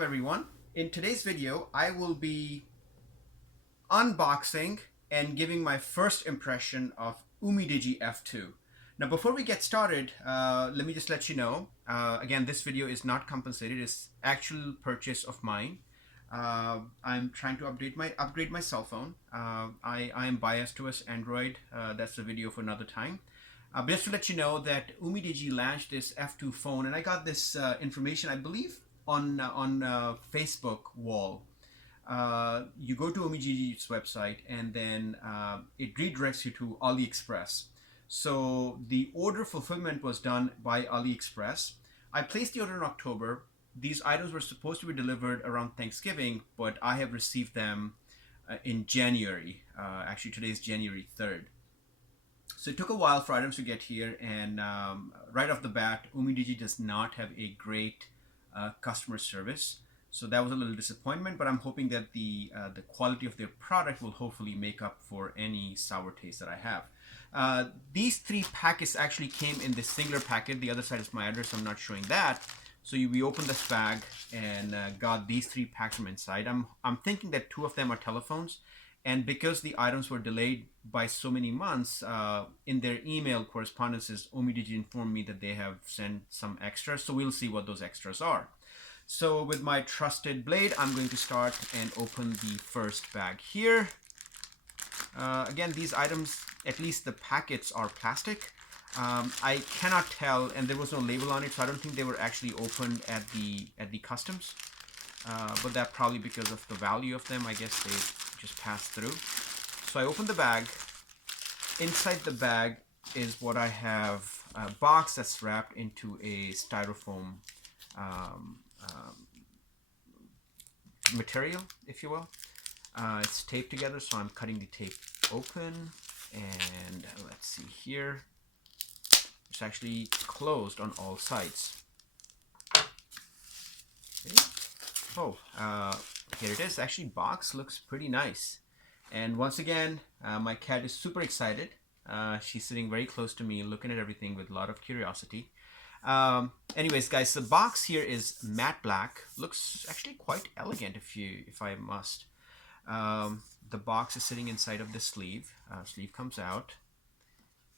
welcome everyone. In today's video, I will be unboxing and giving my first impression of UMIDIGI F2. Now, before we get started, let me just let you know, again, this video is not compensated, it's actual purchase of mine. I'm trying to upgrade my cell phone. I am biased towards Android. That's a video for another time. But just to let you know that UMIDIGI launched this F2 phone, and I got this information, I believe, on Facebook wall. You go to UMIDIGI's website, and then it redirects you to AliExpress. So the order fulfillment was done by AliExpress. I placed the order in October. These items were supposed to be delivered around Thanksgiving, but I have received them in January. Actually, today is January 3rd. So it took a while for items to get here, and right off the bat, UMIDIGI does not have a great customer service. So that was a little disappointment, but I'm hoping that the quality of their product will hopefully make up for any sour taste that I have. These three packets actually came in this singular packet. The other side is my address. I'm not showing that. So we opened this bag and got these three packs from inside. I'm thinking that two of them are telephones, and because the items were delayed by so many months, in their email correspondences, UMIDIGI informed me that they have sent some extras. So we'll see what those extras are. So with my trusted blade, I'm going to start and open the first bag here. Again, these items, at least the packets, are plastic. I cannot tell, and there was no label on it, so I don't think they were actually opened at the customs. But that probably because of the value of them, I guess they just passed through. So I opened the bag. Inside the bag is what I have, a box that's wrapped into a styrofoam material, if you will. It's taped together, so I'm cutting the tape open, and let's see here. It's actually closed on all sides. Okay. Oh, here it is. Actually, box looks pretty nice. And once again, my cat is super excited. She's sitting very close to me, looking at everything with a lot of curiosity. Anyways, guys, the box here is matte black. Looks actually quite elegant, if I must. The box is sitting inside of the sleeve. Sleeve comes out,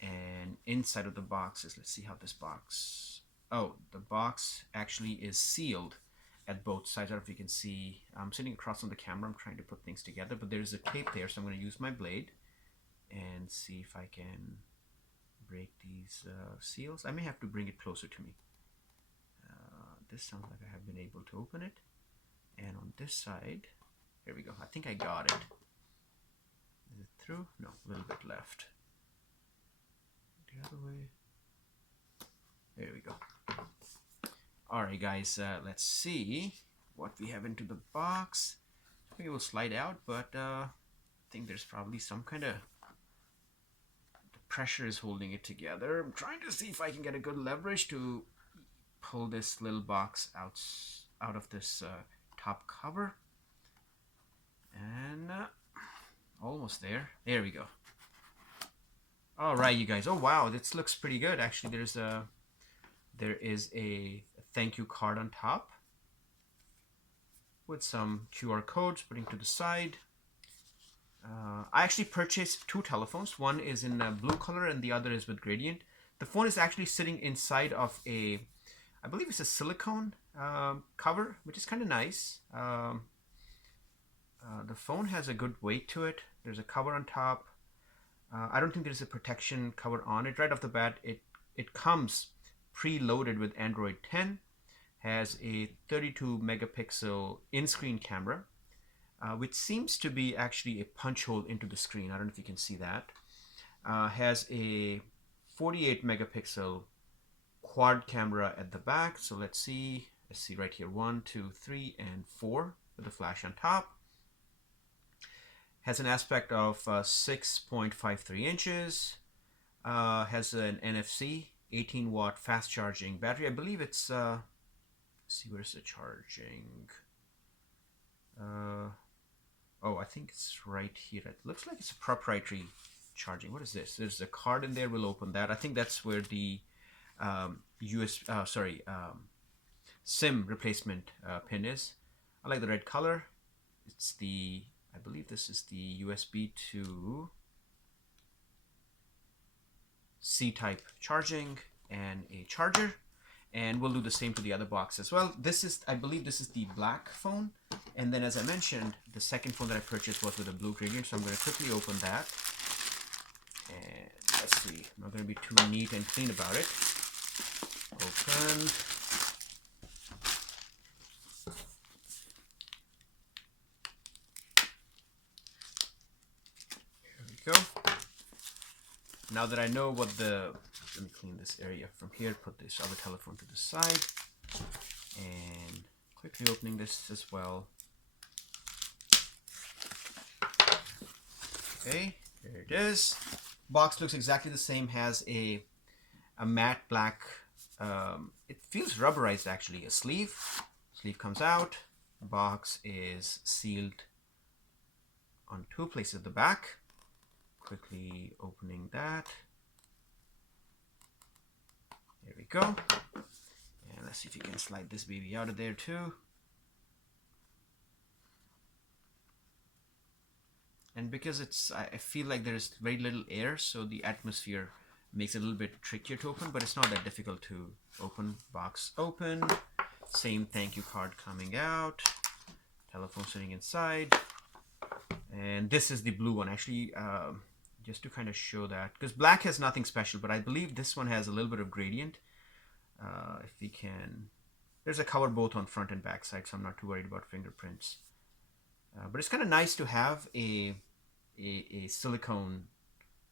and inside of the box is, let's see how this box. Oh, the box actually is sealed at both sides. I don't know if you can see. I'm sitting across on the camera. I'm trying to put things together, but there's a tape there, so I'm going to use my blade and see if I can break these seals. I may have to bring it closer to me. This sounds like I have been able to open it. And on this side, here we go. I think I got it. Is it through? No, a little bit left. The other way. There we go. Alright guys, let's see what we have into the box. I think it will slide out, but I think there's probably some kind of pressure is holding it together. I'm trying to see if I can get a good leverage to pull this little box out of this top cover. And almost there. There we go. All right, you guys. Oh wow, this looks pretty good. Actually, there is a thank you card on top with some QR codes putting to the side. I actually purchased two telephones. One is in blue color and the other is with gradient. The phone is actually sitting inside of a, I believe it's a silicone cover, which is kind of nice. The phone has a good weight to it. There's a cover on top. I don't think there's a protection cover on it. Right off the bat, it comes preloaded with Android 10. Has a 32 megapixel in-screen camera, which seems to be actually a punch hole into the screen. I don't know if you can see that. Has a 48 megapixel quad camera at the back. So let's see right here, 1, 2, 3, and 4 with the flash on top. Has an aspect of 6.53 inches. Has an NFC 18-watt fast charging battery. I believe it's let's see, where's the charging? Oh, I think it's right here. It looks like it's a proprietary charging. What is this? There's a card in there. We'll open that. I think that's where the SIM replacement pin is. I like the red color. It's the, I believe this is the USB to C-type charging and a charger. And we'll do the same to the other box as well. This is, I believe this is the black phone. And then as I mentioned, the second phone that I purchased was with a blue gradient. So I'm going to quickly open that. And let's see, I'm not going to be too neat and clean about it. Open. There we go. Now that I know what the, let me clean this area from here, put this other telephone to the side, and quickly opening this as well. Okay, there it is. Box looks exactly the same, has a matte black, it feels rubberized actually, a sleeve. Sleeve comes out, the box is sealed on two places at the back. Quickly opening that. There we go. And let's see if you can slide this baby out of there too. And because it's, I feel like there's very little air, so the atmosphere makes it a little bit trickier to open, but it's not that difficult to open. Box open. Same thank you card coming out. Telephone sitting inside. And this is the blue one. Actually, just to kind of show that, because black has nothing special, but I believe this one has a little bit of gradient. If we can, there's a cover both on front and back side, so I'm not too worried about fingerprints. But it's kind of nice to have a silicone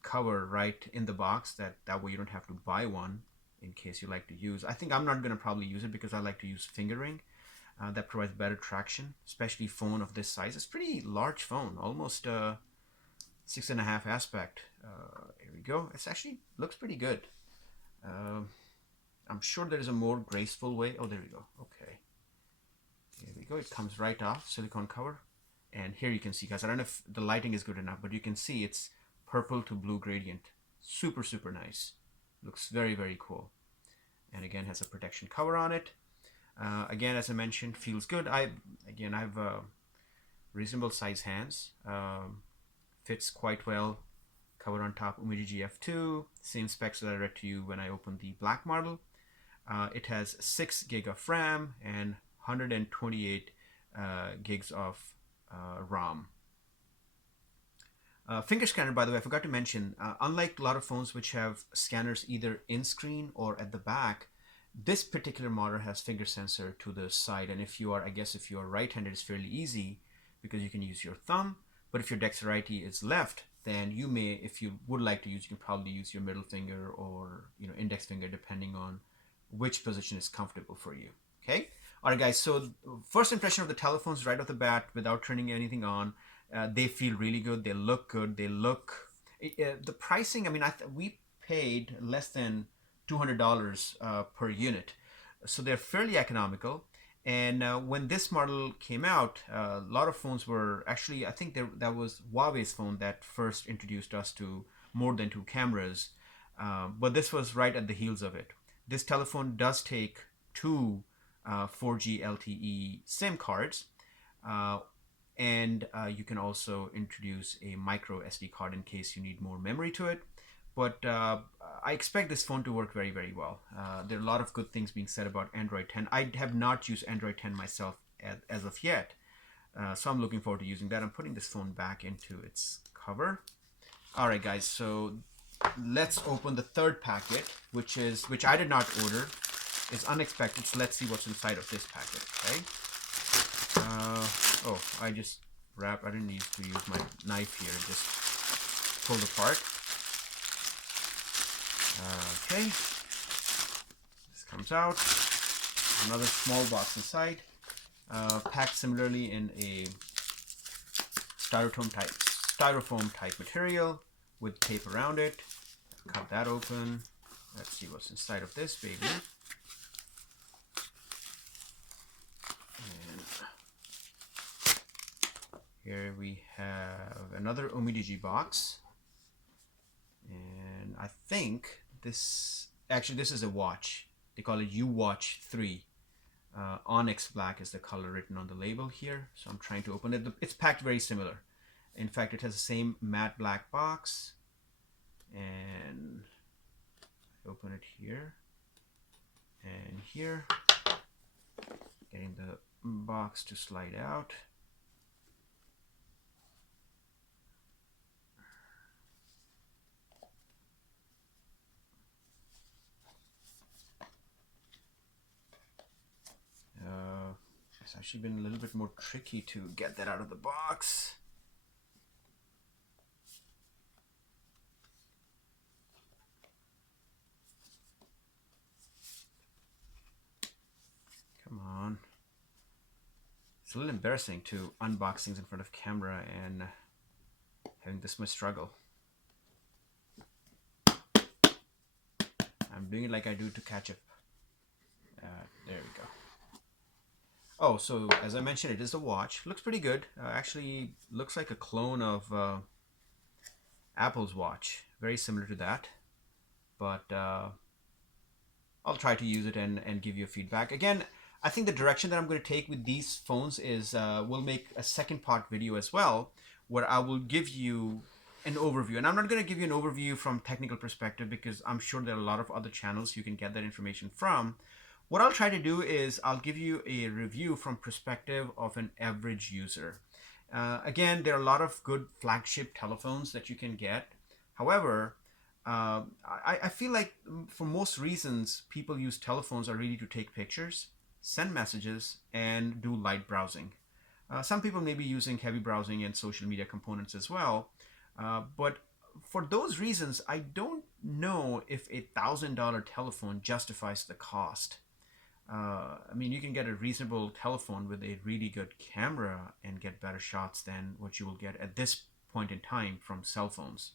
cover right in the box, that way you don't have to buy one in case you like to use. I think I'm not going to probably use it because I like to use fingering. That provides better traction, especially phone of this size. It's a pretty large phone, almost 6.5 aspect. Here we go. It's actually looks pretty good. I'm sure there is a more graceful way. Oh, there we go. Okay. Here we go. It comes right off, silicone cover. And here you can see, guys, I don't know if the lighting is good enough, but you can see it's purple to blue gradient. Super, super nice. Looks very, very cool. And again, has a protection cover on it. Again, as I mentioned, feels good. I have reasonable size hands. Fits quite well. Cover on top, UMIDIGI F2. Same specs that I read to you when I opened the black model. It has 6 gig of RAM and 128 gigs of ROM. Finger scanner, by the way, I forgot to mention, unlike a lot of phones which have scanners either in screen or at the back, this particular model has finger sensor to the side. And if you are, I guess if you are right-handed, it's fairly easy because you can use your thumb. But if your dexterity is left, then you may, if you would like to use, you can probably use your middle finger or index finger, depending on which position is comfortable for you. Okay. All right, guys. So first impression of the telephones right off the bat, without turning anything on, they feel really good. They look good. They look. The pricing. I mean, we paid less than $200 per unit, so they're fairly economical. And when this model came out, a lot of phones were actually, I think that was Huawei's phone that first introduced us to more than 2 cameras. But this was right at the heels of it. This telephone does take 2 4G LTE SIM cards. And you can also introduce a micro SD card in case you need more memory to it. But I expect this phone to work very, very well. There are a lot of good things being said about Android 10. I have not used Android 10 myself as of yet. So I'm looking forward to using that. I'm putting this phone back into its cover. All right, guys. So let's open the third packet, which I did not order. It's unexpected. So let's see what's inside of this packet. Okay. Oh, I just wrapped. I didn't need to use my knife here. Just pulled apart. Okay, this comes out. Another small box inside, packed similarly in a styrofoam type material with tape around it. Cut that open. Let's see what's inside of this baby. And here we have another UMIDIGI box, and I think this is a watch. They call it UWatch 3. Onyx black is the color written on the label here. So I'm trying to open it. It's packed very similar. In fact, it has the same matte black box. And open it here and here. Getting the box to slide out. It's actually been a little bit more tricky to get that out of the box. Come on. It's a little embarrassing to unbox things in front of camera and having this much struggle. I'm doing it like I do to ketchup. There we go. Oh, so as I mentioned, it is a watch. Looks pretty good. Actually, looks like a clone of Apple's watch. Very similar to that. But I'll try to use it and give you feedback. Again, I think the direction that I'm going to take with these phones is we'll make a second part video as well, where I will give you an overview. And I'm not going to give you an overview from technical perspective because I'm sure there are a lot of other channels you can get that information from. What I'll try to do is I'll give you a review from perspective of an average user. Again, there are a lot of good flagship telephones that you can get. However, I feel like for most reasons, people use telephones are really to take pictures, send messages, and do light browsing. Some people may be using heavy browsing and social media components as well. But for those reasons, I don't know if $1,000 telephone justifies the cost. I mean, you can get a reasonable telephone with a really good camera and get better shots than what you will get at this point in time from cell phones.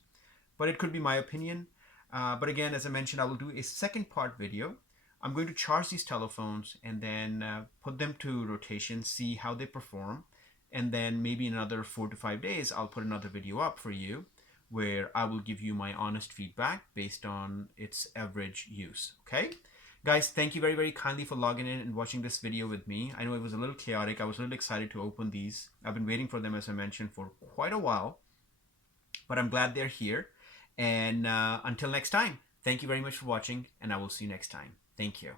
But it could be my opinion. But again, as I mentioned, I will do a second part video. I'm going to charge these telephones and then put them to rotation, see how they perform. And then maybe in another 4 to 5 days, I'll put another video up for you where I will give you my honest feedback based on its average use. Okay? Guys, thank you very, very kindly for logging in and watching this video with me. I know it was a little chaotic. I was a little excited to open these. I've been waiting for them, as I mentioned, for quite a while. But I'm glad they're here. And until next time, thank you very much for watching, and I will see you next time. Thank you.